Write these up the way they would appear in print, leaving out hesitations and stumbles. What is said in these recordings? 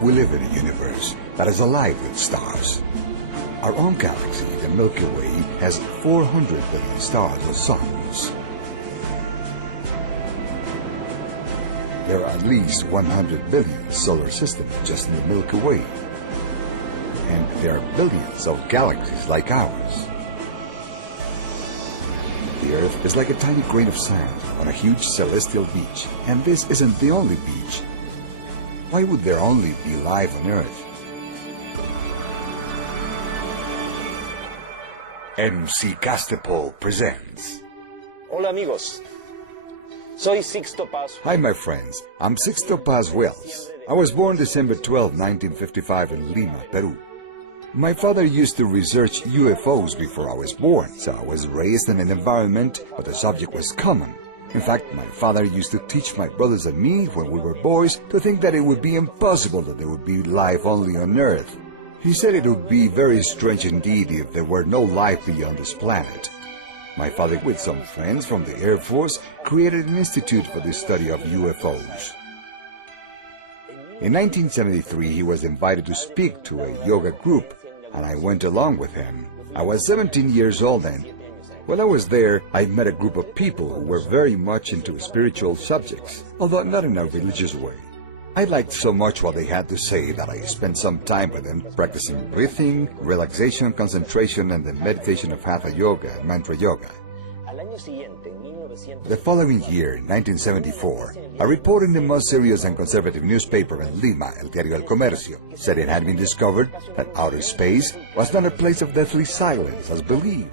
We live in a universe that is alive with stars. Our own galaxy, the Milky Way, has 400 billion stars or suns. There are at least 100 billion solar systems just in the Milky Way. And there are billions of galaxies like ours. The Earth is like a tiny grain of sand on a huge celestial beach, and this isn't the only beach. Why would there only be life on Earth? MC Castepol presents. Hola amigos, soy Sixto Paz. Hi my friends, I'm Sixto Paz Wells. I was born December 12, 1955 in Lima, Peru. My father used to research UFOs before I was born, so I was raised in an environment where the subject was common. In fact, my father used to teach my brothers and me, when we were boys, to think that it would be impossible that there would be life only on Earth. He said it would be very strange indeed if there were no life beyond this planet. My father, with some friends from the Air Force, created an institute for the study of UFOs. In 1973, he was invited to speak to a yoga group, and I went along with him. I was 17 years old then. While I was there, I met a group of people who were very much into spiritual subjects, although not in a religious way. I liked so much what they had to say that I spent some time with them practicing breathing, relaxation, concentration, and the meditation of Hatha Yoga and Mantra Yoga. The following year, 1974, a report in the most serious and conservative newspaper in Lima, El Diario El Comercio, said it had been discovered that outer space was not a place of deathly silence as believed,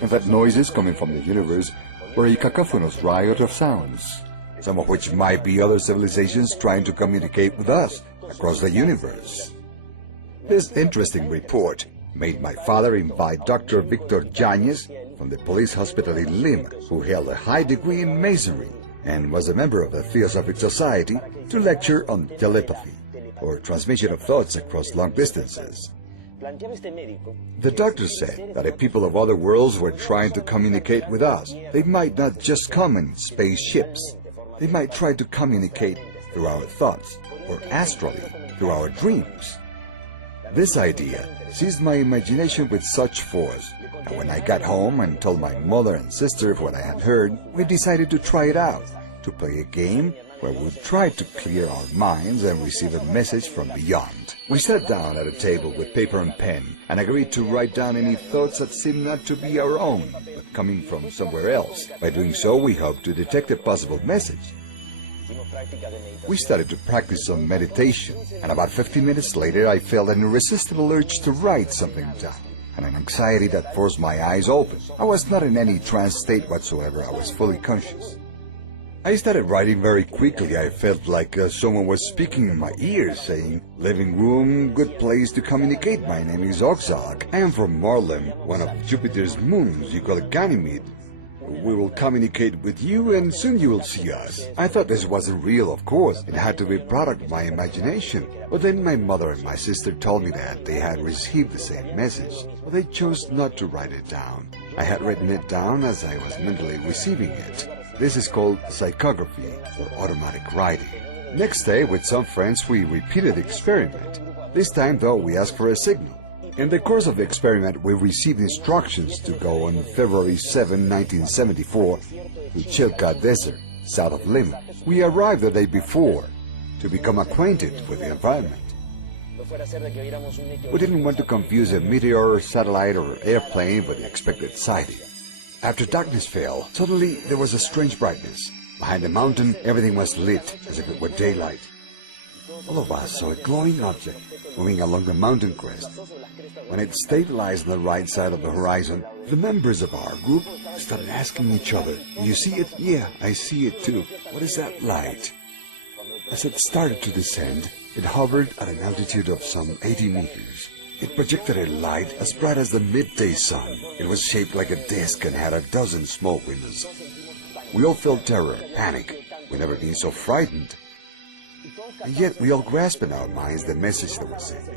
and that noises coming from the universe were a cacophonous riot of sounds, some of which might be other civilizations trying to communicate with us across the universe. This interesting report made my father invite Dr. Victor Yáñez from the police hospital in Lima, who held a high degree in masonry and was a member of the Theosophic Society, to lecture on telepathy, or transmission of thoughts across long distances. The doctor said that if people of other worlds were trying to communicate with us, they might not just come in spaceships. They might try to communicate through our thoughts, or astrally, through our dreams. This idea seized my imagination with such force, and when I got home and told my mother and sister what I had heard, we decided to try it out, to play a game where we would try to clear our minds and receive a message from beyond. We sat down at a table with paper and pen and agreed to write down any thoughts that seemed not to be our own, but coming from somewhere else. By doing so, we hoped to detect a possible message. We started to practice some meditation, and about 15 minutes later I felt an irresistible urge to write something down, and an anxiety that forced my eyes open. I was not in any trance state whatsoever. I was fully conscious. I started writing very quickly. I felt like someone was speaking in my ears, saying, "Living room, good place to communicate. My name is Oxalc. I am from Marlem, one of Jupiter's moons. You call it Ganymede. We will communicate with you and soon you will see us." I thought this wasn't real, of course. It had to be a product of my imagination. But then my mother and my sister told me that they had received the same message, but they chose not to write it down. I had written it down as I was mentally receiving it. This is called psychography, or automatic writing. Next day, with some friends, we repeated the experiment. This time, though, we asked for a signal. In the course of the experiment, we received instructions to go on February 7, 1974, to Chilca Desert, south of Lima. We arrived the day before to become acquainted with the environment. We didn't want to confuse a meteor, satellite, or airplane with the expected sighting. After darkness fell, suddenly there was a strange brightness. Behind the mountain, everything was lit, as if it were daylight. All of us saw a glowing object moving along the mountain crest. When it stabilized on the right side of the horizon, the members of our group started asking each other, "Do you see it?" "Yeah, I see it too." "What is that light?" As it started to descend, it hovered at an altitude of some 80 meters. It projected a light as bright as the midday sun. It was shaped like a disc and had a dozen small windows. We all felt terror, panic. We never been so frightened. And yet we all grasped in our minds the message that was sent.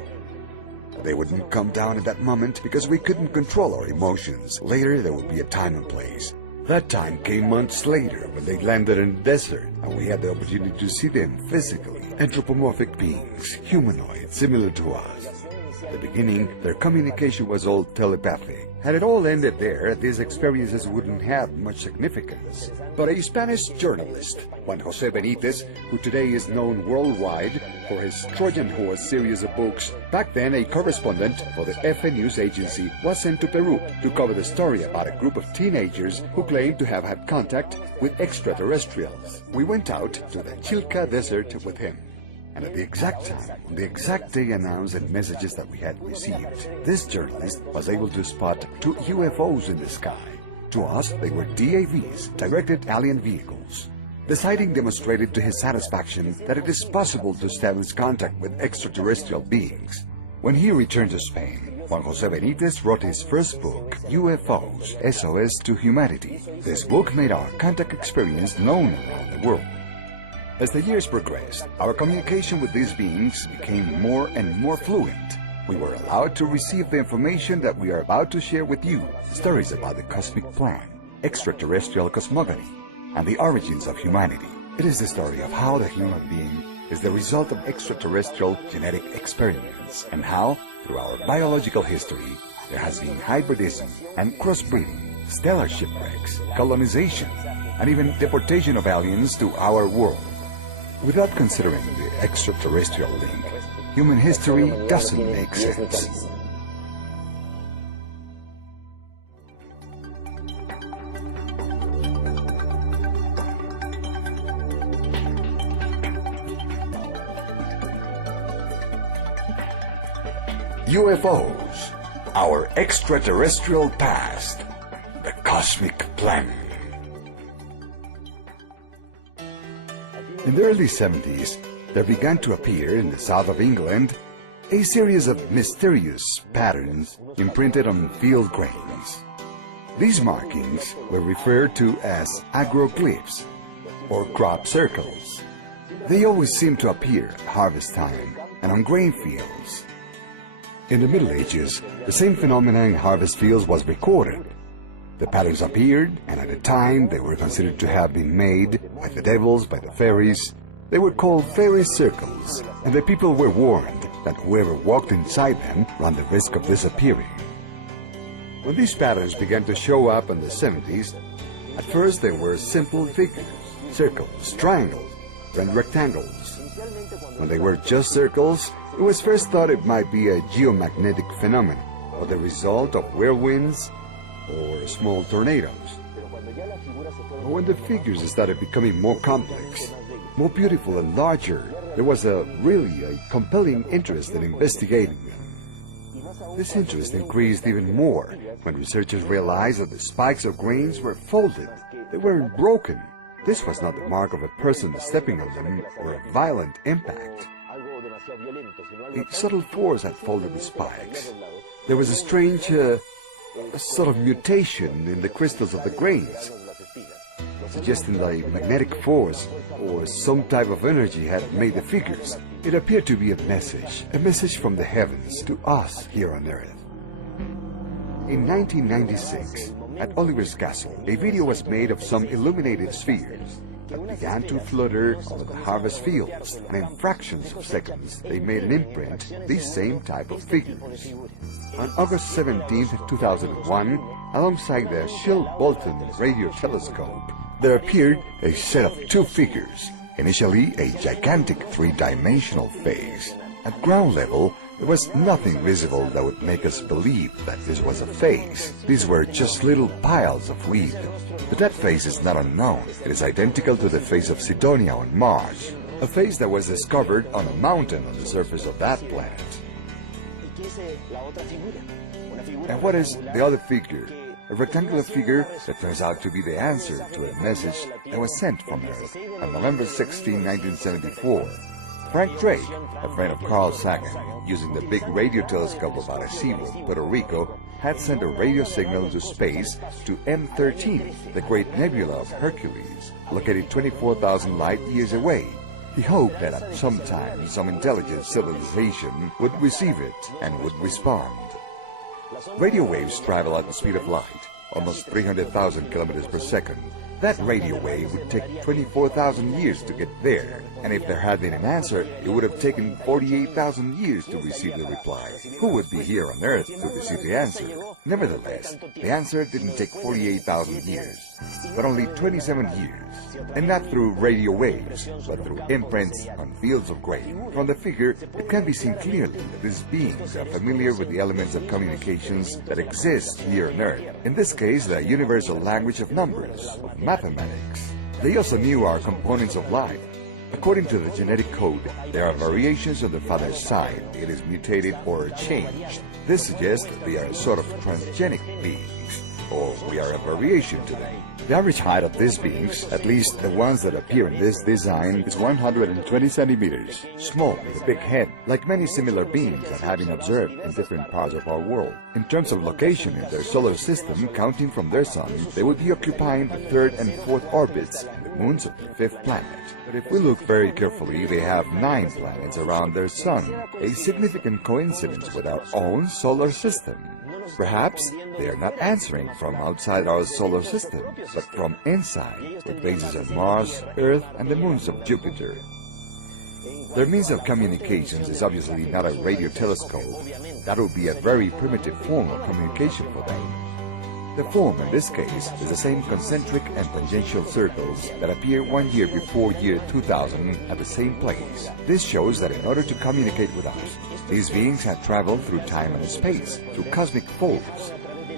They wouldn't come down at that moment because we couldn't control our emotions. Later there would be a time and place. That time came months later when they landed in the desert and we had the opportunity to see them physically. Anthropomorphic beings, humanoid, similar to us. At the beginning, their communication was all telepathic. Had it all ended there, these experiences wouldn't have much significance. But a Spanish journalist, Juan José Benítez, who today is known worldwide for his Trojan Horse series of books, back then a correspondent for the EFE news agency, was sent to Peru to cover the story about a group of teenagers who claimed to have had contact with extraterrestrials. We went out to the Chilca Desert with him. And at the exact time, on the exact day announced and messages that we had received, this journalist was able to spot 2 UFOs in the sky. To us, they were DAVs, directed alien vehicles. The sighting demonstrated to his satisfaction that it is possible to establish contact with extraterrestrial beings. When he returned to Spain, Juan José Benítez wrote his first book, UFOs, SOS to Humanity. This book made our contact experience known around the world. As the years progressed, our communication with these beings became more and more fluent. We were allowed to receive the information that we are about to share with you, stories about the cosmic plan, extraterrestrial cosmogony, and the origins of humanity. It is the story of how the human being is the result of extraterrestrial genetic experiments, and how, through our biological history, there has been hybridism and crossbreeding, stellar shipwrecks, colonization, and even deportation of aliens to our world. Without considering the extraterrestrial link, human history doesn't make sense. UFOs, our extraterrestrial past, the cosmic plan. In the early 70s, there began to appear in the south of England a series of mysterious patterns imprinted on field grains. These markings were referred to as agroglyphs, or crop circles. They always seemed to appear at harvest time and on grain fields. In the Middle Ages, the same phenomenon in harvest fields was recorded. The patterns appeared, and at the time they were considered to have been made by the devils, by the fairies. They were called fairy circles, and the people were warned that whoever walked inside them ran the risk of disappearing. When these patterns began to show up in the 70s, at first they were simple figures, circles, triangles, and rectangles. When they were just circles, it was first thought it might be a geomagnetic phenomenon, or the result of whirlwinds or small tornadoes. But when the figures started becoming more complex, more beautiful and larger, there was really a compelling interest in investigating them. This interest increased even more when researchers realized that the spikes of grains were folded. They weren't broken. This was not the mark of a person stepping on them or a violent impact. A subtle force had folded the spikes. There was a strange sort of mutation in the crystals of the grains, suggesting that a magnetic force or some type of energy had made the figures. It appeared to be a message from the heavens to us here on Earth. In 1996, at Oliver's Castle, a video was made of some illuminated spheres that began to flutter over the harvest fields, and in fractions of seconds they made an imprint, these same type of figures. On August 17, 2001, alongside the Shield-Bolton radio telescope, there appeared a set of 2 figures, initially a gigantic 3-dimensional face. At ground level, there was nothing visible that would make us believe that this was a face. These were just little piles of weed. But that face is not unknown. It is identical to the face of Sidonia on Mars, a face that was discovered on a mountain on the surface of that planet. And what is the other figure? A rectangular figure that turns out to be the answer to a message that was sent from Earth on November 16, 1974. Frank Drake, a friend of Carl Sagan, using the big radio telescope of Arecibo, Puerto Rico, had sent a radio signal to space to M13, the Great Nebula of Hercules, located 24,000 light-years away. He hoped that at some time some intelligent civilization would receive it and would respond. Radio waves travel at the speed of light. almost 300,000 kilometers per second. That radio wave would take 24,000 years to get there, and if there had been an answer, it would have taken 48,000 years to receive the reply. Who would be here on Earth to receive the answer? Nevertheless, the answer didn't take 48,000 years, but only 27 years, and not through radio waves, but through imprints on fields of grain. From the figure, it can be seen clearly that these beings are familiar with the elements of communications that exist here on Earth. In this case, the universal language of numbers, of mathematics. They also knew our components of life. According to the genetic code, there are variations on the father's side. It is mutated or changed. This suggests that they are a sort of transgenic beings, or we are a variation to them. The average height of these beings, at least the ones that appear in this design, is 120 centimeters, small with a big head, like many similar beings that have been observed in different parts of our world. In terms of location in their solar system, counting from their sun, they would be occupying the third and fourth orbits and the moons of the fifth planet. But if we look very carefully, they have 9 planets around their sun, a significant coincidence with our own solar system. Perhaps they are not answering from outside our solar system, but from inside, with bases on Mars, Earth, and the moons of Jupiter. Their means of communications is obviously not a radio telescope. That would be a very primitive form of communication for them. The form in this case is the same concentric and tangential circles that appear 1 year before year 2000 at the same place. This shows that in order to communicate with us, these beings had traveled through time and space, through cosmic folds,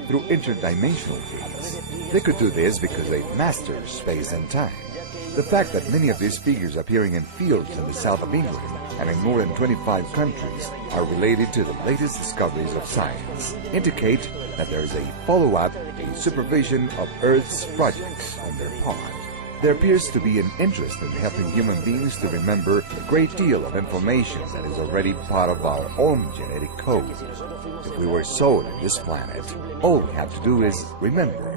through interdimensional gates. They could do this because they mastered space and time. The fact that many of these figures appearing in fields in the south of England and in more than 25 countries are related to the latest discoveries of science indicate that there is a follow-up, a supervision of Earth's projects on their part. There appears to be an interest in helping human beings to remember a great deal of information that is already part of our own genetic code. If we were sown in this planet, all we have to do is remember.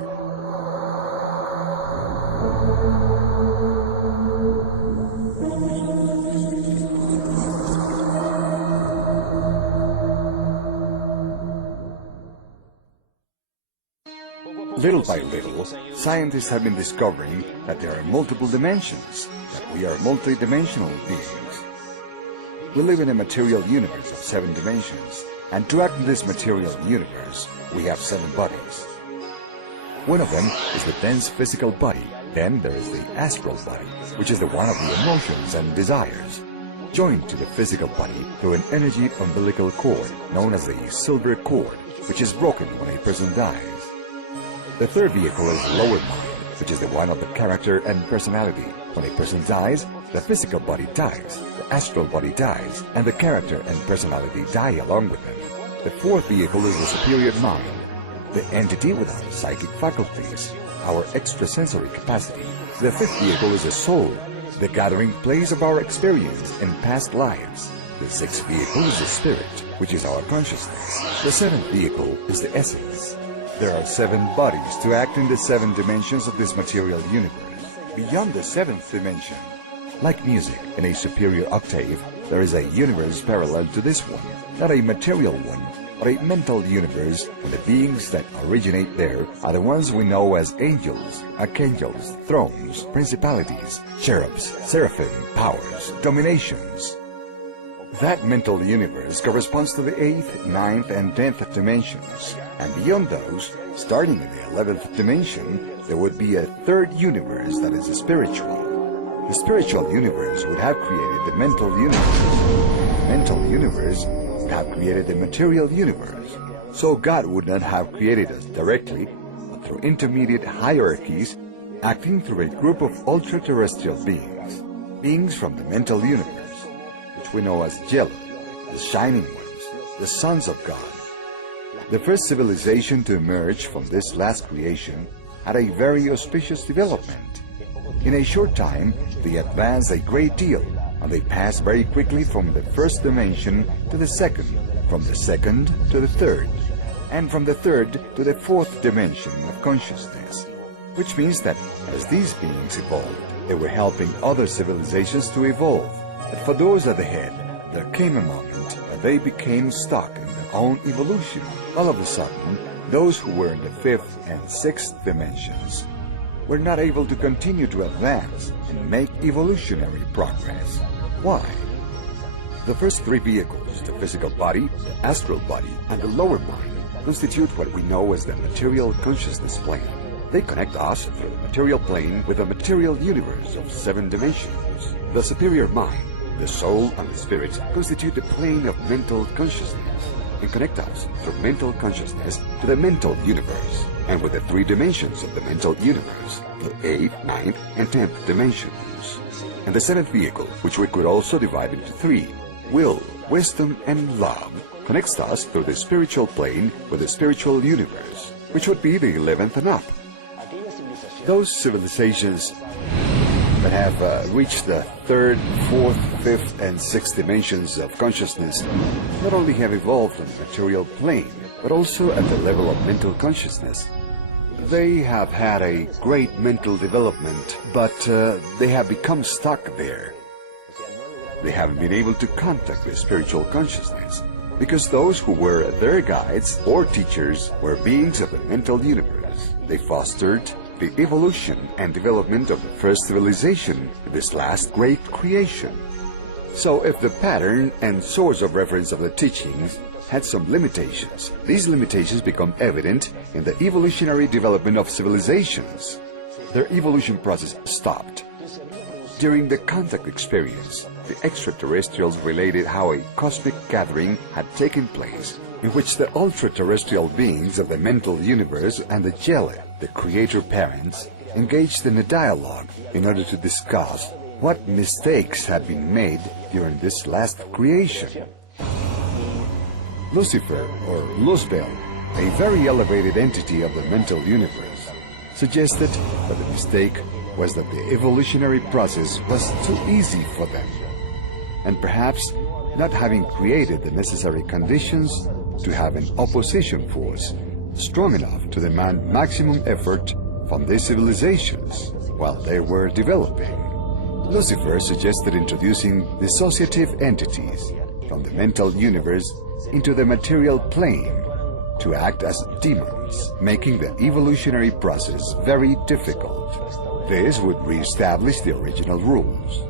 Little by little, scientists have been discovering that there are multiple dimensions, that we are multidimensional beings. We live in a material universe of 7 dimensions, and to act in this material universe, we have 7 bodies. One of them is the dense physical body. Then there is the astral body, which is the one of the emotions and desires, joined to the physical body through an energy umbilical cord known as the silver cord, which is broken when a person dies. The third vehicle is the lower mind, which is the one of the character and personality. When a person dies, the physical body dies, the astral body dies, and the character and personality die along with them. The fourth vehicle is the superior mind, the entity with our psychic faculties, our extrasensory capacity. The fifth vehicle is the soul, the gathering place of our experience in past lives. The sixth vehicle is the spirit, which is our consciousness. The seventh vehicle is the essence. There are 7 bodies to act in the 7 dimensions of this material universe. Beyond the 7th dimension, like music in a superior octave, there is a universe parallel to this one, not a material one, but a mental universe, and the beings that originate there are the ones we know as angels, archangels, thrones, principalities, cherubs, seraphim, powers, dominations. That mental universe corresponds to the 8th, 9th, and 10th dimensions. And beyond those, starting in the 11th dimension, there would be a 3rd universe that is spiritual. The spiritual universe would have created the mental universe. The mental universe would have created the material universe. So God would not have created us directly, but through intermediate hierarchies, acting through a group of ultra-terrestrial beings, beings from the mental universe, which we know as Jello, the shining ones, the sons of God. The first civilization to emerge from this last creation had a very auspicious development. In a short time, they advanced a great deal, and they passed very quickly from the first dimension to the second, from the second to the third, and from the third to the 4th dimension of consciousness, which means that as these beings evolved, they were helping other civilizations to evolve. But for those at the head, there came a moment when they became stuck in their own evolution. All of a sudden, Those who were in the fifth and sixth dimensions were not able to continue to advance and make evolutionary progress. Why? The first three vehicles, the physical body, the astral body, and the lower mind, constitute what we know as the material consciousness plane. They connect us through the material plane with the material universe of 7 dimensions. The superior mind, the soul, and the spirit constitute the plane of mental consciousness and connect us through mental consciousness to the mental universe, and with the 3 dimensions of the mental universe, the 8th, 9th, and 10th dimensions. And the 7th vehicle, which we could also divide into 3, will, wisdom, and love, connects us through the spiritual plane with the spiritual universe, which would be the 11th and up. Those civilizations that have reached the 3rd, 4th, 5th, and 6th dimensions of consciousness not only have evolved on the material plane, but also at the level of mental consciousness. They have had a great mental development, but they have become stuck there. They haven't been able to contact the spiritual consciousness, because those who were their guides or teachers were beings of the mental universe. They fostered the evolution and development of the first civilization, this last great creation. So if the pattern and source of reference of the teachings had some limitations, these limitations become evident in the evolutionary development of civilizations. Their evolution process stopped. During the contact experience, the extraterrestrials related how a cosmic gathering had taken place, in which the ultra-terrestrial beings of the mental universe and the Jelle, the creator parents, engaged in a dialogue in order to discuss what mistakes had been made during this last creation. Lucifer, or Luzbel, a very elevated entity of the mental universe, suggested that the mistake was that the evolutionary process was too easy for them, and perhaps not having created the necessary conditions to have an opposition force strong enough to demand maximum effort from these civilizations while they were developing. Lucifer suggested introducing dissociative entities from the mental universe into the material plane to act as demons, making the evolutionary process very difficult. This would re-establish the original rules.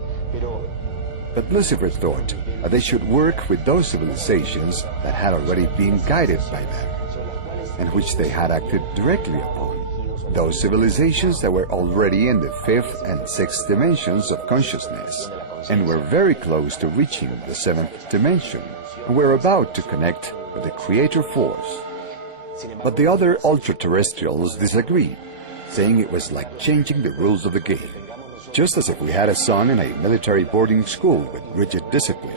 But Lucifer thought that they should work with those civilizations that had already been guided by them, and which they had acted directly upon. Those civilizations that were already in the 5th and 6th dimensions of consciousness, and were very close to reaching the 7th dimension, and were about to connect with the creator force. But the other ultra-terrestrials disagreed, saying it was like changing the rules of the game. Just as if we had a son in a military boarding school with rigid discipline.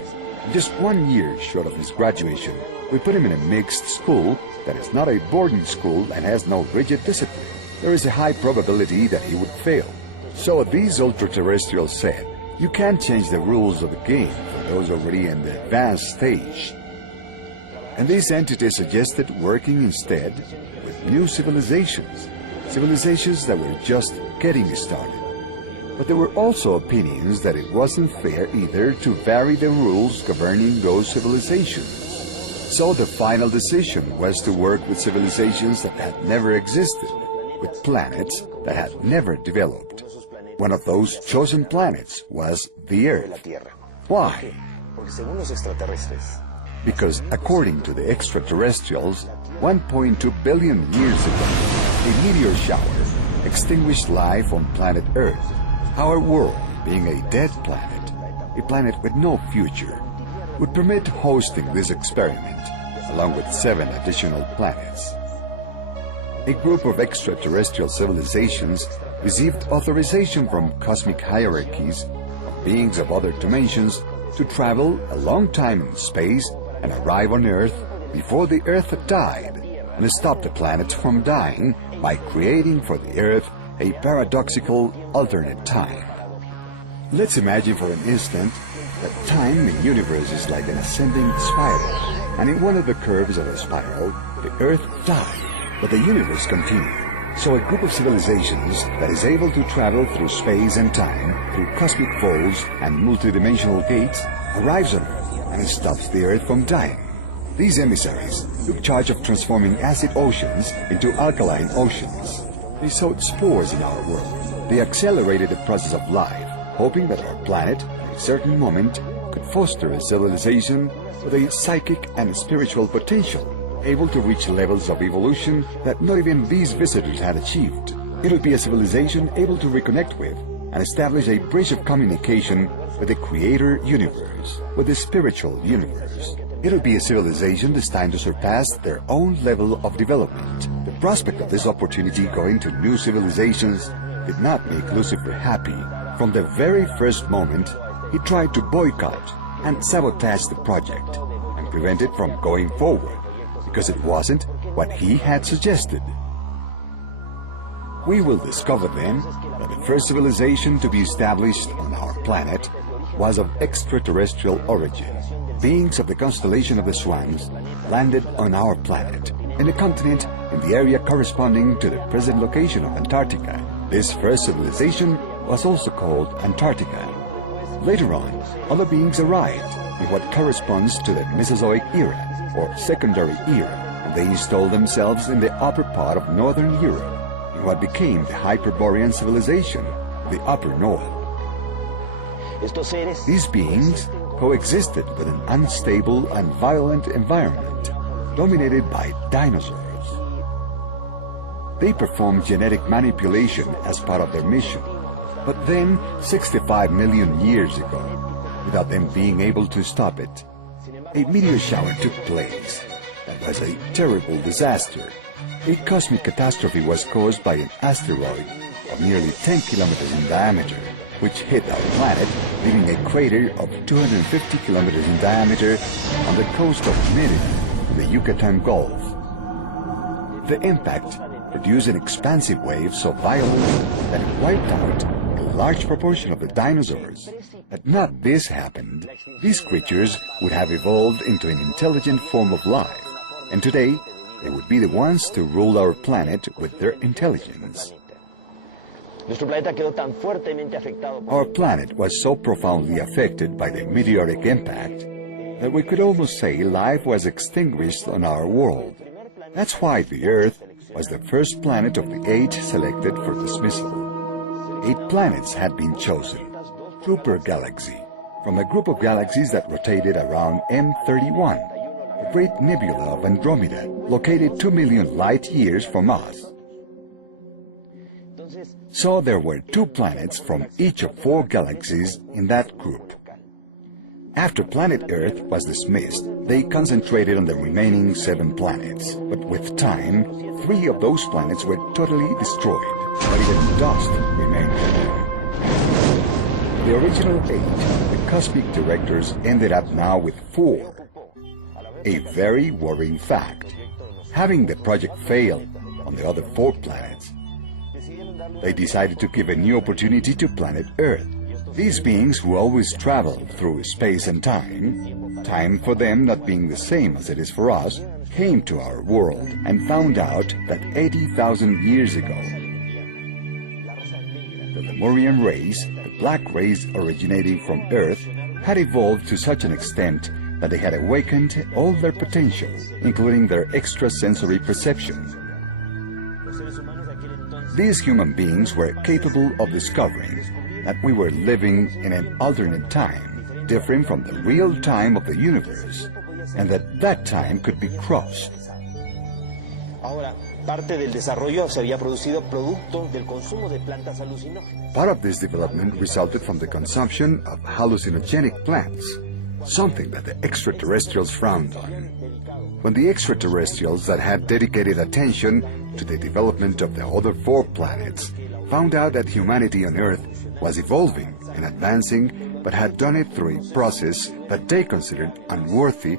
Just 1 year short of his graduation, we put him in a mixed school that is not a boarding school and has no rigid discipline. There is a high probability that he would fail. So these ultra-terrestrials said, you can't change the rules of the game for those already in the advanced stage. And these entities suggested working instead with new civilizations, civilizations that were just getting started. But there were also opinions that it wasn't fair either to vary the rules governing those civilizations. So the final decision was to work with civilizations that had never existed, with planets that had never developed. One of those chosen planets was the Earth. Why? Because according to the extraterrestrials, 1.2 billion years ago, a meteor shower extinguished life on planet Earth. Our world, being a dead planet, a planet with no future, would permit hosting this experiment, along with 7 additional planets. A group of extraterrestrial civilizations received authorization from cosmic hierarchies of beings of other dimensions to travel a long time in space and arrive on Earth before the Earth died, and stop the planet from dying by creating for the Earth a paradoxical alternate time. Let's imagine for an instant that time in the universe is like an ascending spiral, and in one of the curves of the spiral, the Earth died, but the universe continued. So a group of civilizations that is able to travel through space and time, through cosmic folds and multidimensional gates, arrives on Earth and stops the Earth from dying. These emissaries took charge of transforming acid oceans into alkaline oceans. They sowed spores in our world. They accelerated the process of life, hoping that our planet, at a certain moment, could foster a civilization with a psychic and spiritual potential, able to reach levels of evolution that not even these visitors had achieved. It would be a civilization able to reconnect with and establish a bridge of communication with the Creator universe, with the spiritual universe. It would be a civilization destined to surpass their own level of development. The prospect of this opportunity going to new civilizations did not make Lucifer happy. From the very first moment, he tried to boycott and sabotage the project and prevent it from going forward, because it wasn't what he had suggested. We will discover then that the first civilization to be established on our planet was of extraterrestrial origin. Beings of the constellation of the Swans landed on our planet, in a continent in the area corresponding to the present location of Antarctica. This first civilization was also called Antarctica. Later on, other beings arrived in what corresponds to the Mesozoic era, or Secondary era, and they installed themselves in the upper part of Northern Europe, in what became the Hyperborean civilization, the Upper North. These beings coexisted with an unstable and violent environment, dominated by dinosaurs. They performed genetic manipulation as part of their mission, but then, 65 million years ago, without them being able to stop it, a meteor shower took place. That was a terrible disaster. A cosmic catastrophe was caused by an asteroid of nearly 10 kilometers in diameter, which hit our planet, leaving a crater of 250 kilometers in diameter on the coast of Merida in the Yucatan Gulf. The impact produced an expansive wave so violent that it wiped out a large proportion of the dinosaurs. Had not this happened, these creatures would have evolved into an intelligent form of life, and today they would be the ones to rule our planet with their intelligence. Our planet was so profoundly affected by the meteoric impact that we could almost say life was extinguished on our world. That's why the Earth was the first planet of the 8 selected for dismissal. 8 planets had been chosen, 2 per galaxy, from a group of galaxies that rotated around M31, a great nebula of Andromeda, located 2 million light-years from us. So there were 2 planets from each of 4 galaxies in that group. After planet Earth was dismissed, they concentrated on the remaining 7 planets. But with time, 3 of those planets were totally destroyed. Not even dust remained for them. The original 8, the cosmic directors, ended up now with 4. A very worrying fact. Having the project fail on the other 4 planets, they decided to give a new opportunity to planet Earth. These beings who always travel through space and time for them not being the same as it is for us, came to our world and found out that 80,000 years ago, the Lemurian race, the black race originating from Earth, had evolved to such an extent that they had awakened all their potential, including their extrasensory perception. These human beings were capable of discovering that we were living in an alternate time, different from the real time of the universe, and that time could be crossed. Part of this development resulted from the consumption of hallucinogenic plants, something that the extraterrestrials frowned on. When the extraterrestrials that had dedicated attention to the development of the other 4 planets found out that humanity on Earth was evolving and advancing, but had done it through a process that they considered unworthy,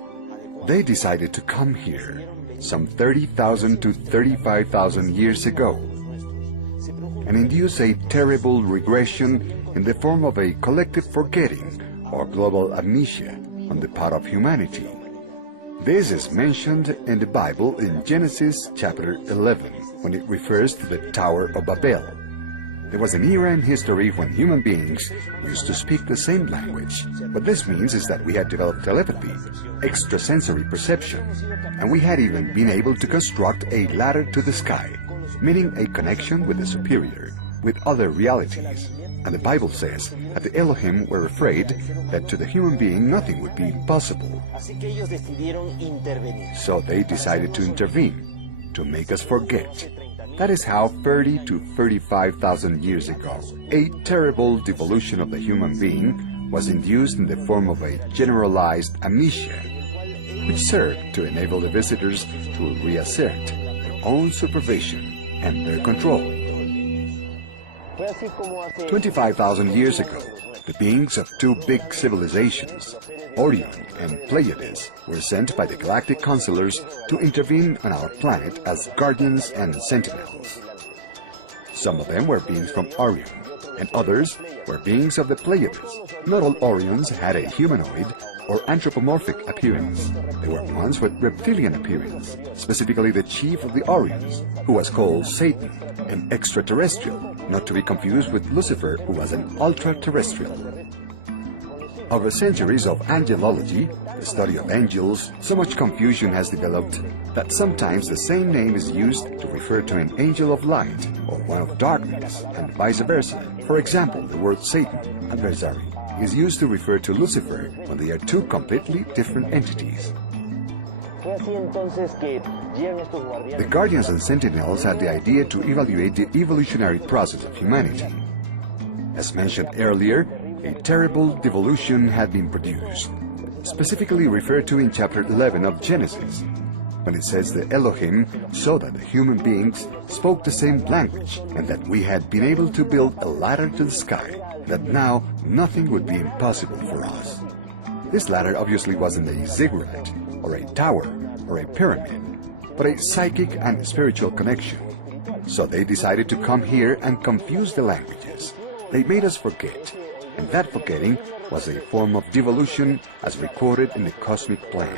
they decided to come here, some 30,000 to 35,000 years ago, and induce a terrible regression in the form of a collective forgetting or global amnesia on the part of humanity. This is mentioned in the Bible in Genesis chapter 11, when it refers to the Tower of Babel. There was an era in history when human beings used to speak the same language. What this means is that we had developed telepathy, extrasensory perception, and we had even been able to construct a ladder to the sky, meaning a connection with the superior, with other realities. And the Bible says that the Elohim were afraid that to the human being nothing would be possible. So they decided to intervene, to make us forget. That is how 30 to 35,000 years ago, a terrible devolution of the human being was induced in the form of a generalized amnesia, which served to enable the visitors to reassert their own supervision and their control. 25,000 years ago, the beings of two big civilizations, Orion and Pleiades, were sent by the galactic counselors to intervene on our planet as guardians and sentinels. Some of them were beings from Orion, and others were beings of the Pleiades. Not all Orions had a humanoid or anthropomorphic appearance. There were ones with reptilian appearance, specifically the chief of the Orions, who was called Satan, an extraterrestrial, not to be confused with Lucifer, who was an ultra-terrestrial. Over centuries of angelology, the study of angels, so much confusion has developed that sometimes the same name is used to refer to an angel of light or one of darkness, and vice versa. For example, the word Satan, adversary, is used to refer to Lucifer when they are two completely different entities. The guardians and sentinels had the idea to evaluate the evolutionary process of humanity. As mentioned earlier, a terrible devolution had been produced, specifically referred to in chapter 11 of Genesis, when it says the Elohim saw that the human beings spoke the same language and that we had been able to build a ladder to the sky, that now nothing would be impossible for us. This ladder obviously wasn't a ziggurat, or a tower, or a pyramid, but a psychic and spiritual connection. So they decided to come here and confuse the languages. They made us forget, and that forgetting was a form of devolution as recorded in the cosmic plan.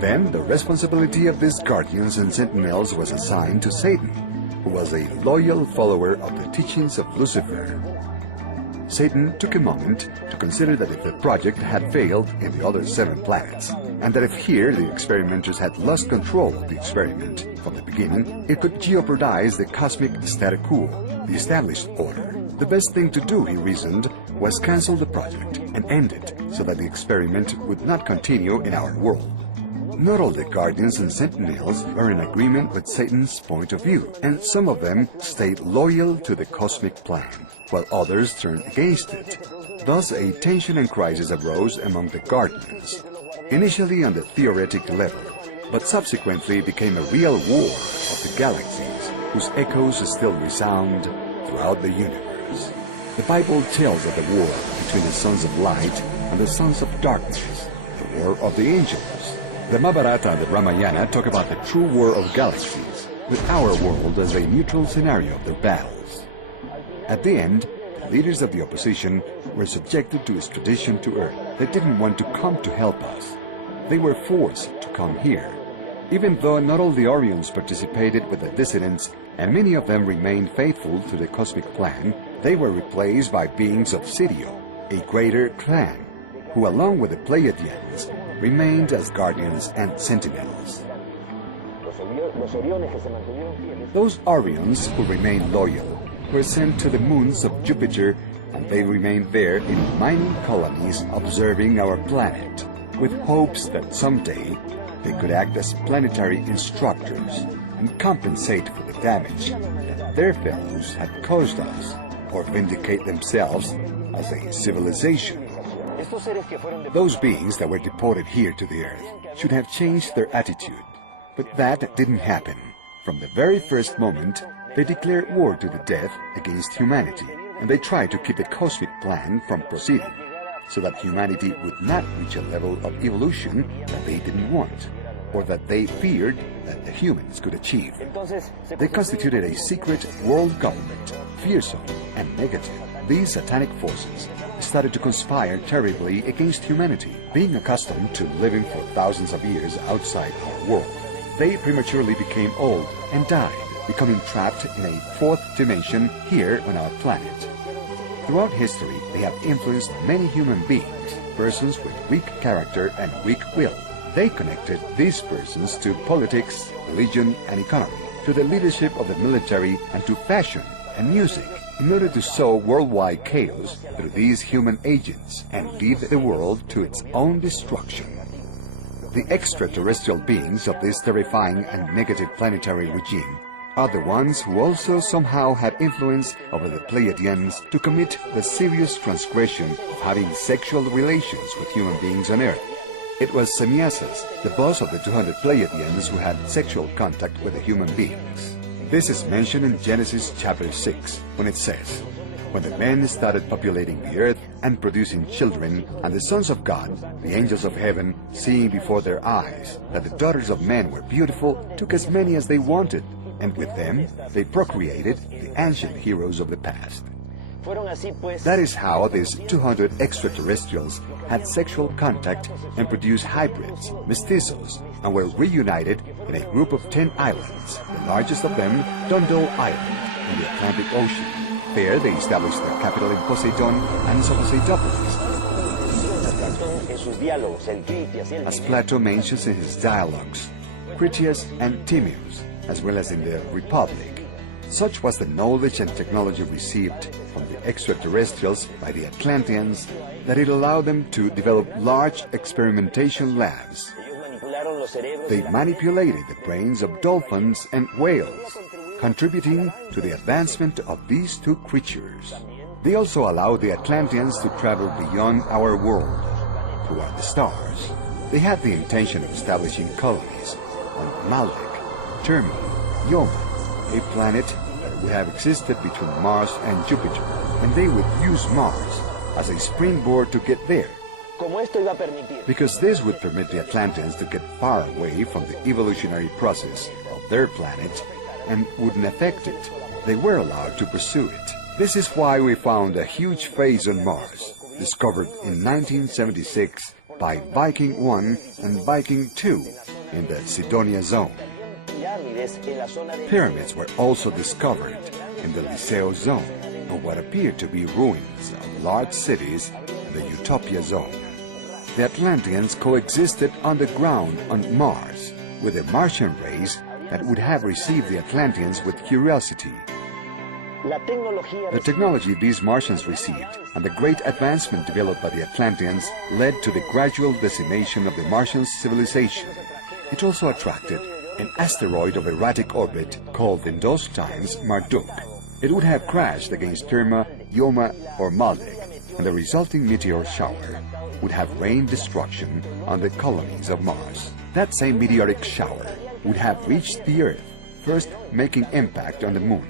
Then the responsibility of these guardians and sentinels was assigned to Satan, who was a loyal follower of the teachings of Lucifer. Satan took a moment to consider that if the project had failed in the other 7 planets, and that if here the experimenters had lost control of the experiment from the beginning, it could jeopardize the cosmic statu quo, the established order. The best thing to do, he reasoned, was cancel the project and end it so that the experiment would not continue in our world. Not all the guardians and sentinels were in agreement with Satan's point of view, and some of them stayed loyal to the cosmic plan, while others turned against it. Thus a tension and crisis arose among the guardians, initially on the theoretic level, but subsequently became a real war of the galaxies, whose echoes still resound throughout the universe. The Bible tells of the war between the sons of light and the sons of darkness, the war of the angels. The Mahabharata and the Ramayana talk about the true war of galaxies, with our world as a neutral scenario of their battles. At the end, the leaders of the opposition were subjected to extradition to Earth. They didn't want to come to help us. They were forced to come here. Even though not all the Orions participated with the dissidents, and many of them remained faithful to the cosmic plan, they were replaced by beings of Sirio, a greater clan, who along with the Pleiadians remained as guardians and sentinels. Those Orions who remained loyal were sent to the moons of Jupiter, and they remained there in mining colonies observing our planet, with hopes that someday they could act as planetary instructors and compensate for the damage that their fellows had caused us, or vindicate themselves as a civilization. Those beings that were deported here to the Earth should have changed their attitude, but that didn't happen. From the very first moment, they declared war to the death against humanity, and they tried to keep the cosmic plan from proceeding, so that humanity would not reach a level of evolution that they didn't want, or that they feared that the humans could achieve. They constituted a secret world government, fearsome and negative. These satanic forces started to conspire terribly against humanity. Being accustomed to living for thousands of years outside our world, they prematurely became old and died, becoming trapped in a fourth dimension here on our planet. Throughout history, they have influenced many human beings, persons with weak character and weak will. They connected these persons to politics, religion, and economy, to the leadership of the military, and to fashion and music, in order to sow worldwide chaos through these human agents and lead the world to its own destruction. The extraterrestrial beings of this terrifying and negative planetary regime are the ones who also somehow have influence over the Pleiadians to commit the serious transgression of having sexual relations with human beings on Earth. It was Semyasis, the boss of the 200 Pleiadians, who had sexual contact with the human beings. This is mentioned in Genesis chapter 6, when it says, "When the men started populating the earth and producing children, and the sons of God, the angels of heaven, seeing before their eyes that the daughters of men were beautiful, took as many as they wanted, and with them they procreated the ancient heroes of the past." That is how these 200 extraterrestrials had sexual contact and produced hybrids, mestizos, and were reunited in a group of 10 islands, the largest of them, Dondo Island, in the Atlantic Ocean. There they established their capital in Poseidon and Poseidopolis. As Plato mentions in his dialogues, Critias and Timaeus, as well as in the Republic. Such was the knowledge and technology received from the extraterrestrials by the Atlanteans that it allowed them to develop large experimentation labs. They manipulated the brains of dolphins and whales, contributing to the advancement of these two creatures. They also allowed the Atlanteans to travel beyond our world, toward the stars. They had the intention of establishing colonies on Maldek, Terma, Yoma, a planet that would have existed between Mars and Jupiter, and they would use Mars as a springboard to get there, because this would permit the Atlanteans to get far away from the evolutionary process of their planet and wouldn't affect it. They were allowed to pursue it. This is why we found a huge phase on Mars, discovered in 1976 by Viking 1 and Viking 2 in the Sidonia zone. Pyramids were also discovered in the Liceo zone, of what appeared to be ruins of large cities in the Utopia zone. The Atlanteans coexisted underground on Mars with the Martian race that would have received the Atlanteans with curiosity. The technology these Martians received and the great advancement developed by the Atlanteans led to the gradual decimation of the Martian civilization. It also attracted an asteroid of erratic orbit called in those times Marduk. It would have crashed against Terma, Yoma, or Maldek, and the resulting meteor shower would have rained destruction on the colonies of Mars. That same meteoric shower would have reached the Earth, first making impact on the Moon.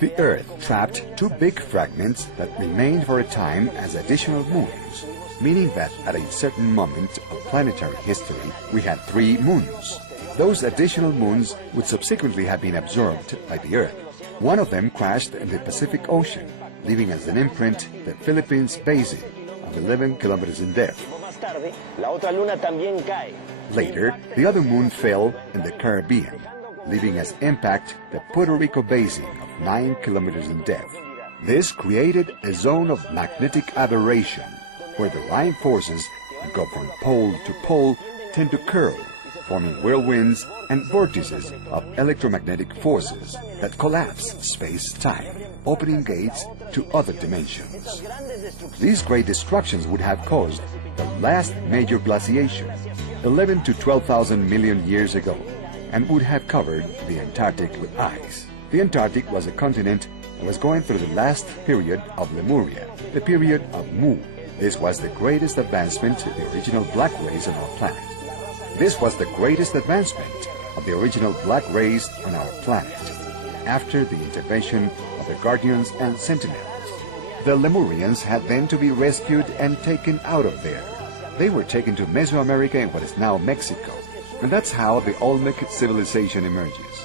The Earth trapped two big fragments that remained for a time as additional moons, meaning that at a certain moment of planetary history we had 3 moons. Those additional moons would subsequently have been absorbed by the Earth. One of them crashed in the Pacific Ocean, leaving as an imprint the Philippines Basin of 11 kilometers in depth. Later, the other moon fell in the Caribbean, leaving as impact the Puerto Rico Basin of 9 kilometers in depth. This created a zone of magnetic aberration, where the line forces that go from pole to pole tend to curl, forming whirlwinds and vortices of electromagnetic forces that collapse space-time, opening gates to other dimensions. These great destructions would have caused the last major glaciation, 11 to 12,000 million years ago, and would have covered the Antarctic with ice. The Antarctic was a continent that was going through the last period of Lemuria, the period of Mu. This was the greatest advancement to the original black race on our planet. This was the greatest advancement of the original black race on our planet, after the intervention of the Guardians and Sentinels. The Lemurians had then to be rescued and taken out of there. They were taken to Mesoamerica in what is now Mexico, and that's how the Olmec civilization emerges.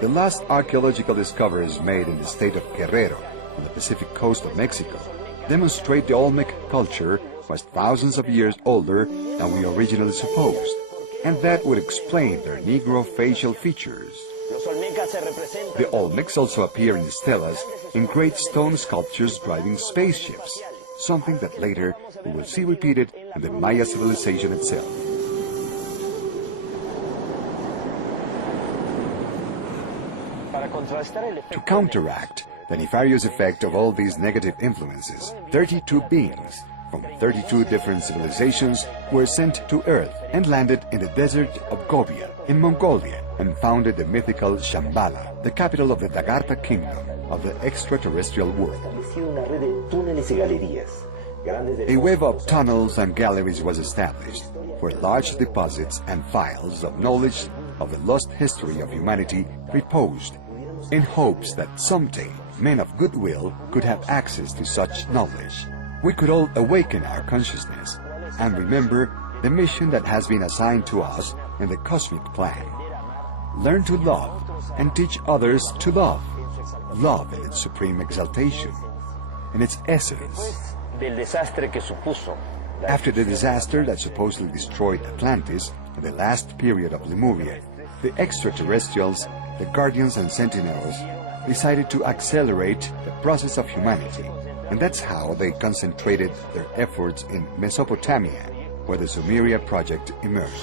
The last archaeological discoveries made in the state of Guerrero, on the Pacific coast of Mexico, demonstrate the Olmec culture was thousands of years older than we originally supposed, and that would explain their Negro facial features. The Olmecs also appear in stelas in great stone sculptures driving spaceships, something that later we will see repeated in the Maya civilization itself. To counteract the nefarious effect of all these negative influences, 32 beings from 32 different civilizations were sent to Earth and landed in the desert of Gobi in Mongolia and founded the mythical Shambhala, the capital of the Dagartha kingdom of the extraterrestrial world. A web of tunnels and galleries was established, where large deposits and files of knowledge of the lost history of humanity reposed, in hopes that someday men of goodwill could have access to such knowledge. We could all awaken our consciousness and remember the mission that has been assigned to us in the cosmic plan. Learn to love and teach others to love. Love in its supreme exaltation, in its essence. After the disaster that supposedly destroyed Atlantis in the last period of Lemuria, the extraterrestrials, the guardians and sentinels, decided to accelerate the process of humanity, and that's how they concentrated their efforts in Mesopotamia, where the Sumeria project emerged.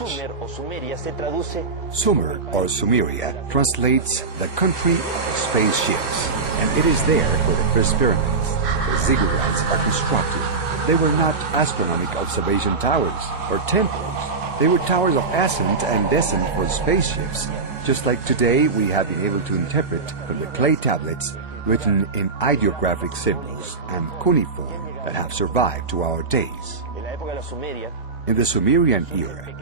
Sumer, or Sumeria, translates the country of spaceships, and it is there where the first pyramids, the ziggurats, are constructed. They were not astronomical observation towers or temples. They were towers of ascent and descent for spaceships, just like today we have been able to interpret from the clay tablets written in ideographic symbols and cuneiform that have survived to our days. In the Sumerian era,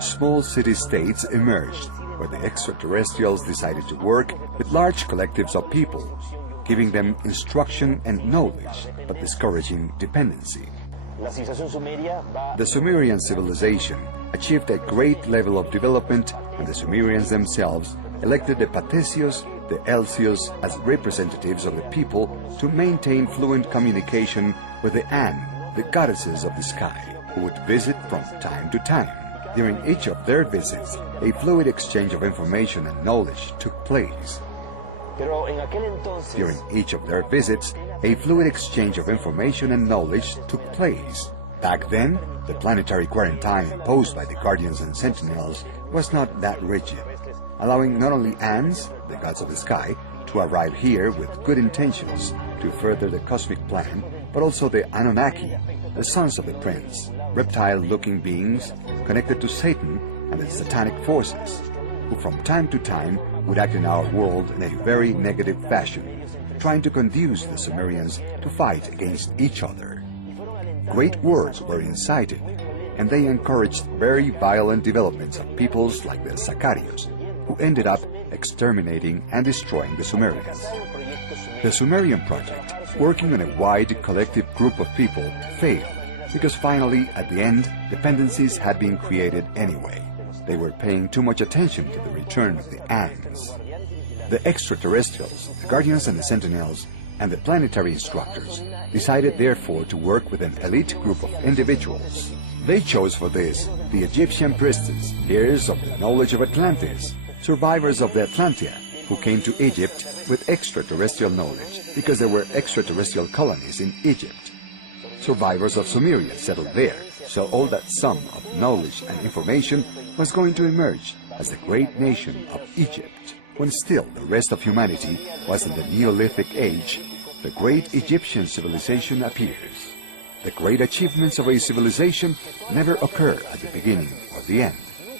small city-states emerged where the extraterrestrials decided to work with large collectives of people, giving them instruction and knowledge, but discouraging dependency. The Sumerian civilization achieved a great level of development, and the Sumerians themselves elected the Patesios, the Elsios as representatives of the people to maintain fluent communication with the An, the goddesses of the sky, who would visit from time to time. During each of their visits, a fluid exchange of information and knowledge took place. During each of their visits, a fluid exchange of information and knowledge took place. Back then, the planetary quarantine imposed by the guardians and sentinels was not that rigid, allowing not only Ans, the gods of the sky, to arrive here with good intentions to further the cosmic plan, but also the Anunnaki, the sons of the prince, reptile-looking beings connected to Satan and the satanic forces, who from time to time would act in our world in a very negative fashion, trying to conduce the Sumerians to fight against each other. Great wars were incited, and they encouraged very violent developments of peoples like the Sacarios, who ended up exterminating and destroying the Sumerians. The Sumerian project, working on a wide collective group of people, failed, because finally, at the end, dependencies had been created anyway. They were paying too much attention to the return of the Ans. The extraterrestrials, the guardians and the sentinels, and the planetary instructors decided therefore to work with an elite group of individuals. They chose for this the Egyptian priestess, heirs of the knowledge of Atlantis, survivors of the Atlantia, who came to Egypt with extraterrestrial knowledge because there were extraterrestrial colonies in Egypt. Survivors of Sumeria settled there, so all that sum of knowledge and information was going to emerge as the great nation of Egypt. When still the rest of humanity was in the Neolithic age, the great Egyptian civilization appears. The great achievements of a civilization never occur at the beginning or the end,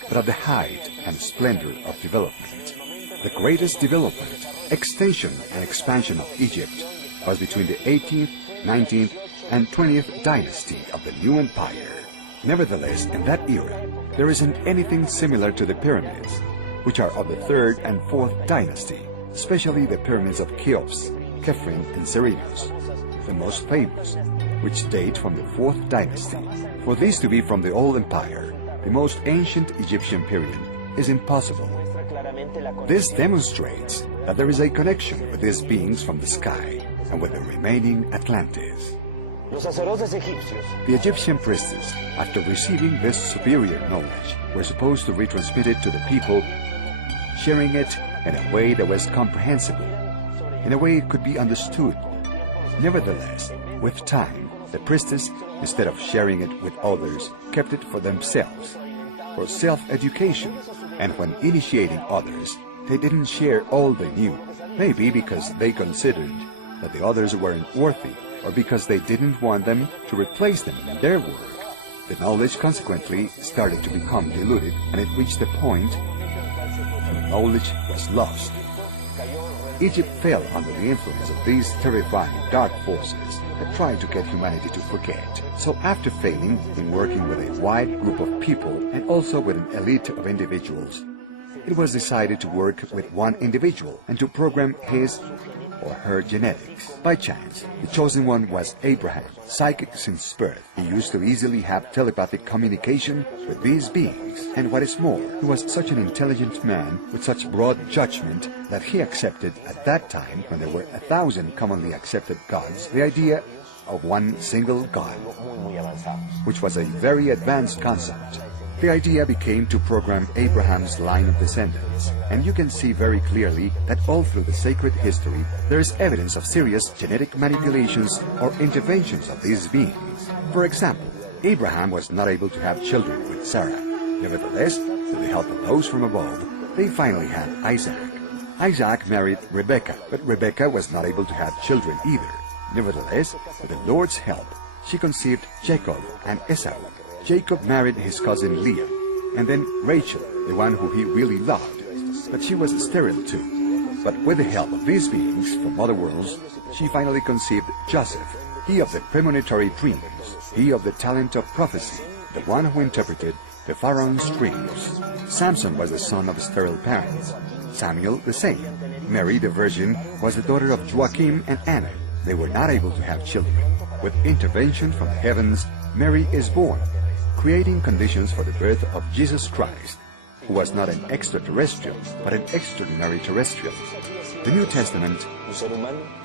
but at the height and splendor of development. The greatest development, extension and expansion of Egypt was between the 18th, 19th, and 20th dynasty of the new empire. Nevertheless, in that era, there isn't anything similar to the pyramids, which are of the 3rd and 4th dynasty, especially the pyramids of Cheops, Khephren, and Ceridius, the most famous, which date from the 4th dynasty. For these to be from the old empire, the most ancient Egyptian period, is impossible. This demonstrates that there is a connection with these beings from the sky and with the remaining Atlantis. Los sacerdotes egipcios The Egyptian priestess, after receiving this superior knowledge, were supposed to retransmit it to the people, sharing it in a way that was comprehensible, in a way it could be understood. Nevertheless, with time, the priestess, instead of sharing it with others, kept it for themselves, for self-education, and when initiating others, they didn't share all they knew, maybe because they considered that the others weren't worthy, or because they didn't want them to replace them in their work. The knowledge consequently started to become diluted, and it reached a point when knowledge was lost. Egypt fell under the influence of these terrifying dark forces that tried to get humanity to forget. So after failing in working with a wide group of people and also with an elite of individuals, it was decided to work with one individual and to program his or her genetics. By chance, the chosen one was Abraham, psychic since birth. He used to easily have telepathic communication with these beings. And what is more, he was such an intelligent man with such broad judgment that he accepted at that time, when there were 1,000 commonly accepted gods, the idea of one single God, which was a very advanced concept. The idea became to program Abraham's line of descendants, and you can see very clearly that all through the sacred history there is evidence of serious genetic manipulations or interventions of these beings. For example, Abraham was not able to have children with Sarah. Nevertheless, with the help of those from above, they finally had Isaac. Isaac married Rebekah, but Rebekah was not able to have children either. Nevertheless, with the Lord's help, she conceived Jacob and Esau. Jacob married his cousin Leah, and then Rachel, the one who he really loved, but she was sterile too. But with the help of these beings from other worlds, she finally conceived Joseph, he of the premonitory dreams, he of the talent of prophecy, the one who interpreted the Pharaoh's dreams. Samson was the son of sterile parents, Samuel the same. Mary the Virgin was the daughter of Joachim and Anna. They were not able to have children. With intervention from the heavens, Mary is born, creating conditions for the birth of Jesus Christ, who was not an extraterrestrial, but an extraordinary terrestrial. The New Testament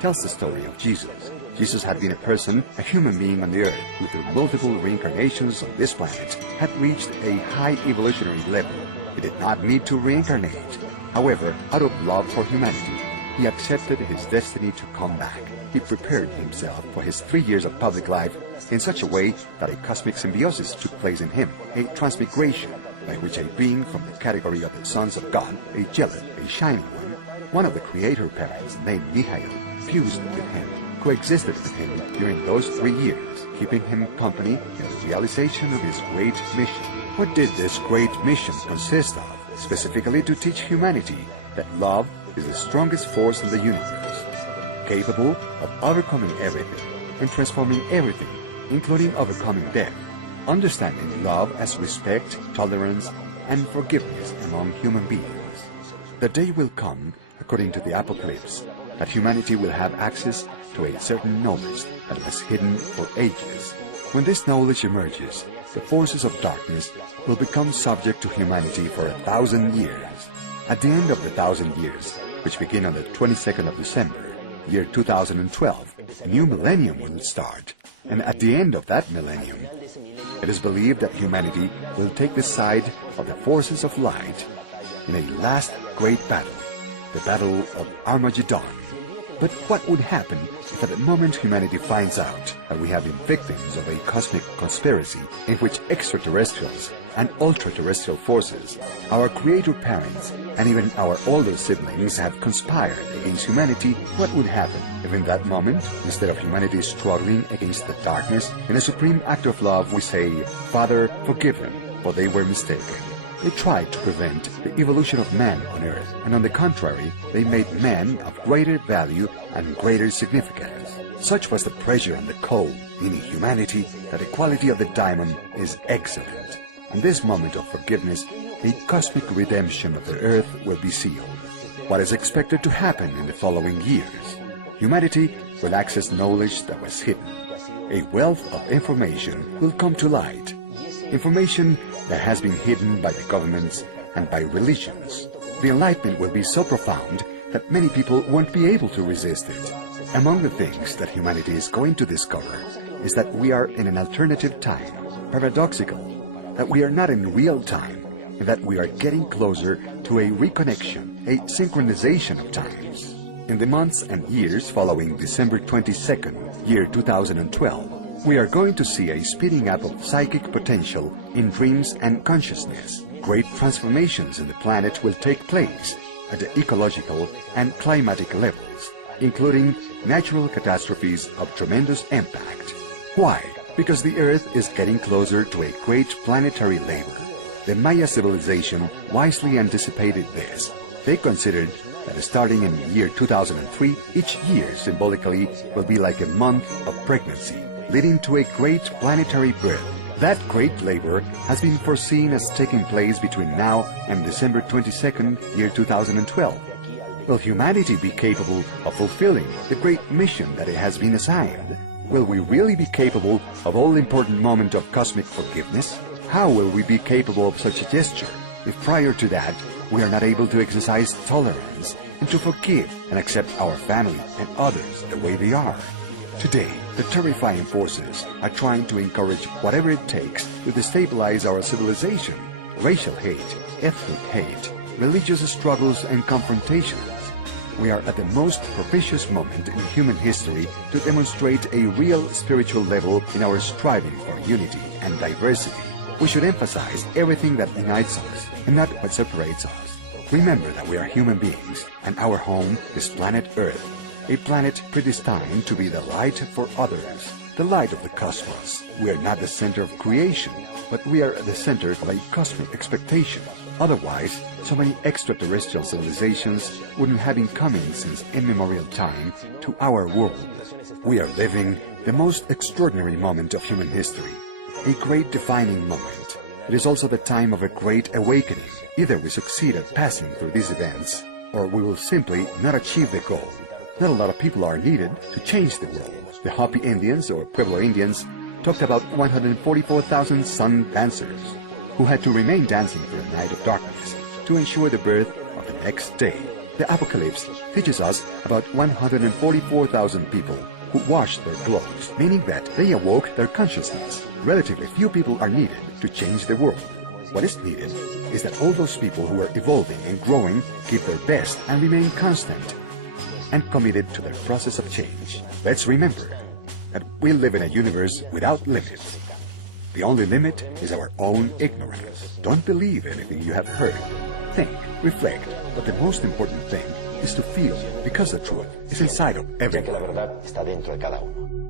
tells the story of Jesus. Jesus had been a person, a human being on the earth, who through multiple reincarnations on this planet had reached a high evolutionary level. He did not need to reincarnate. However, out of love for humanity, he accepted his destiny to come back. He prepared himself for his 3 years of public life in such a way that a cosmic symbiosis took place in him, a transmigration by which a being from the category of the sons of God, a jealous, a shining one of the creator parents named Michael, fused with him, coexisted with him during those 3 years, keeping him company in the realization of his great mission. What did this great mission consist of? Specifically to teach humanity that love is the strongest force in the universe, capable of overcoming everything and transforming everything, including overcoming death, understanding love as respect, tolerance, and forgiveness among human beings. The day will come, according to the Apocalypse, that humanity will have access to a certain knowledge that was hidden for ages. When this knowledge emerges, the forces of darkness will become subject to humanity for 1,000 years. At the end of the 1,000 years, which begin on the 22nd of December, year 2012, a new millennium will start. And at the end of that millennium, it is believed that humanity will take the side of the forces of light in a last great battle, the Battle of Armageddon. But what would happen if at the moment humanity finds out that we have been victims of a cosmic conspiracy in which extraterrestrials and ultra-terrestrial forces, our creator parents, and even our older siblings have conspired against humanity? What would happen if in that moment, instead of humanity struggling against the darkness, in a supreme act of love we say, "Father, forgive them, for they were mistaken"? They tried to prevent the evolution of man on Earth, and on the contrary, they made man of greater value and greater significance. Such was the pressure on the coal, meaning humanity, that the quality of the diamond is excellent. In this moment of forgiveness, a cosmic redemption of the Earth will be sealed. What is expected to happen in the following years? Humanity will access knowledge that was hidden. A wealth of information will come to light. Information that has been hidden by the governments and by religions. The enlightenment will be so profound that many people won't be able to resist it. Among the things that humanity is going to discover is that we are in an alternative time, paradoxical, that we are not in real time, and that we are getting closer to a reconnection, a synchronization of times. In the months and years following December 22nd, year 2012, we are going to see a speeding up of psychic potential in dreams and consciousness. Great transformations in the planet will take place at the ecological and climatic levels, including natural catastrophes of tremendous impact. Why? Because the Earth is getting closer to a great planetary labor. The Maya civilization wisely anticipated this. They considered that starting in the year 2003, each year symbolically will be like a month of pregnancy, leading to a great planetary birth. That great labor has been foreseen as taking place between now and December 22nd, year 2012. Will humanity be capable of fulfilling the great mission that it has been assigned? Will we really be capable of all-important moment of cosmic forgiveness? How will we be capable of such a gesture if prior to that we are not able to exercise tolerance and to forgive and accept our family and others the way they are? Today, the terrifying forces are trying to encourage whatever it takes to destabilize our civilization. Racial hate, ethnic hate, religious struggles and confrontations. We are at the most propitious moment in human history to demonstrate a real spiritual level in our striving for unity and diversity. We should emphasize everything that unites us and not what separates us. Remember that we are human beings and our home is planet Earth, a planet predestined to be the light for others, the light of the cosmos. We are not the center of creation, but we are at the center of a cosmic expectation. Otherwise, so many extraterrestrial civilizations wouldn't have been coming since immemorial time to our world. We are living the most extraordinary moment of human history, a great defining moment. It is also the time of a great awakening. Either we succeed at passing through these events, or we will simply not achieve the goal. Not a lot of people are needed to change the world. The Hopi Indians, or Pueblo Indians, talked about 144,000 sun dancers who had to remain dancing for a night of darkness to ensure the birth of the next day. The Apocalypse teaches us about 144,000 people who washed their clothes, meaning that they awoke their consciousness. Relatively few people are needed to change the world. What is needed is that all those people who are evolving and growing give their best and remain constant and committed to their process of change. Let's remember that we live in a universe without limits. The only limit is our own ignorance. Don't believe anything you have heard. Think, reflect, but the most important thing is to feel, because the truth is inside of everyone. Ya que la verdad está dentro de cada uno.